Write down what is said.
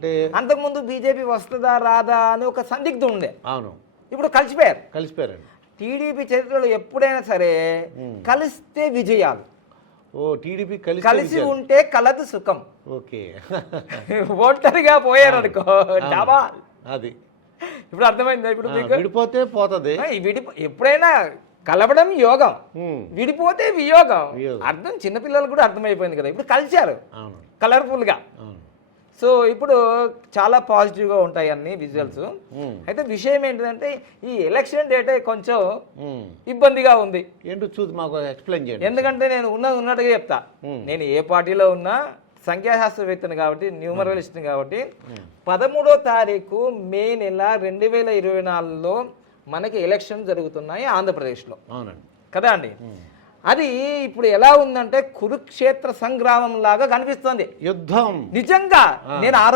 అంటే అంతకుముందు బీజేపీ వస్తుందా రాదా అని ఒక సందిగ్ధం ఉండే. అవును, ఇప్పుడు కలిసిపోయారు. కలిసిపోయారండి. టీడీపీ చరిత్రలో ఎప్పుడైనా సరే కలిస్తే విజయాలు. ఓ టీడీపీ కలిసి ఉంటే కలదు సుఖం. ఓకే. ఒంటరిగా పోయారనుకో డాబా. అది ఇప్పుడు అర్థమైందా? ఇప్పుడు మీకు విడిపోతే పోతుంది. ఎప్పుడైనా కలవడం యోగం, విడిపోతే వియోగం. అర్థం చిన్నపిల్లలకు కూడా అర్థమైపోయింది కదా. ఇప్పుడు కలిశారు కలర్ఫుల్గా. సో ఇప్పుడు చాలా పాజిటివ్గా ఉంటాయి అన్ని విజువల్స్. అయితే విషయం ఏంటంటే ఈ ఎలక్షన్ డేటే కొంచెం ఇబ్బందిగా ఉంది. ఏంటో చూసి మాకు ఎక్స్ప్లెయిన్ చేయండి. ఎందుకంటే నేను ఉన్నట్టుగా చెప్తా. నేను ఏ పార్టీలో ఉన్నా సంఖ్యాశాస్త్రవేత్తను కాబట్టి, న్యూమరలిస్ట్ని కాబట్టి 13వ తారీఖు మే నెల 2024లో మనకి ఎలక్షన్ జరుగుతున్నాయి ఆంధ్రప్రదేశ్లో. అవునండి కదా అండి. అది ఇప్పుడు ఎలా ఉందంటే కురుక్షేత్ర సంగ్రామం లాగా కనిపిస్తుంది. యుద్ధం నిజంగా. నేను